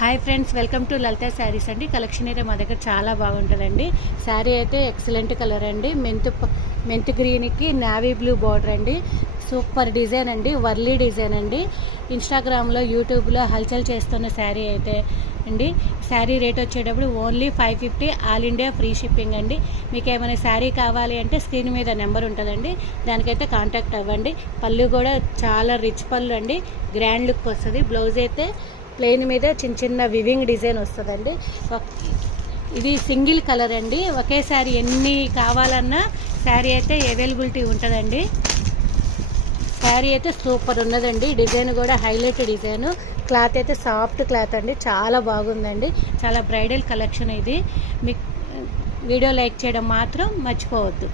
Hi friends, welcome to లలిత శారీస్ అండి. Collection అయితే మా దగ్గర చాలా బాగుంటుందండి. శారీ అయితే ఎక్సలెంట్ కలర్ అండి. మెంత్ గ్రీన్కి నావీ బ్లూ బార్డర్ అండి. సూపర్ డిజైన్ అండి, వర్లీ డిజైన్ అండి. ఇన్స్టాగ్రామ్లో యూట్యూబ్లో హల్చల్ చేస్తున్న శారీ అయితే అండి. శారీ రేట్ వచ్చేటప్పుడు only 550, all India free shipping అండి. మీకు ఏమైనా శారీ కావాలి అంటే స్క్రీన్ మీద నెంబర్ ఉంటుందండి, దానికైతే కాంటాక్ట్ అవ్వండి. పళ్ళు కూడా చాలా రిచ్ పళ్ళు అండి, గ్రాండ్ లుక్ వస్తుంది. బ్లౌజ్ అయితే ప్లెయిన్ మీద చిన్న చిన్న వివింగ్ డిజైన్ వస్తుందండి. ఇది సింగిల్ కలర్ అండి. ఒకేసారి ఎన్ని కావాలన్నా శారీ అయితే అవైలబిలిటీ ఉంటుందండి. శారీ అయితే సూపర్ ఉన్నదండి. డిజైన్ కూడా హైలైట్ డిజైన్. క్లాత్ అయితే సాఫ్ట్ క్లాత్ అండి, చాలా బాగుందండి. చాలా బ్రైడల్ కలెక్షన్ ఇది. మీకు వీడియో లైక్ చేయడం మాత్రం మర్చిపోవద్దు.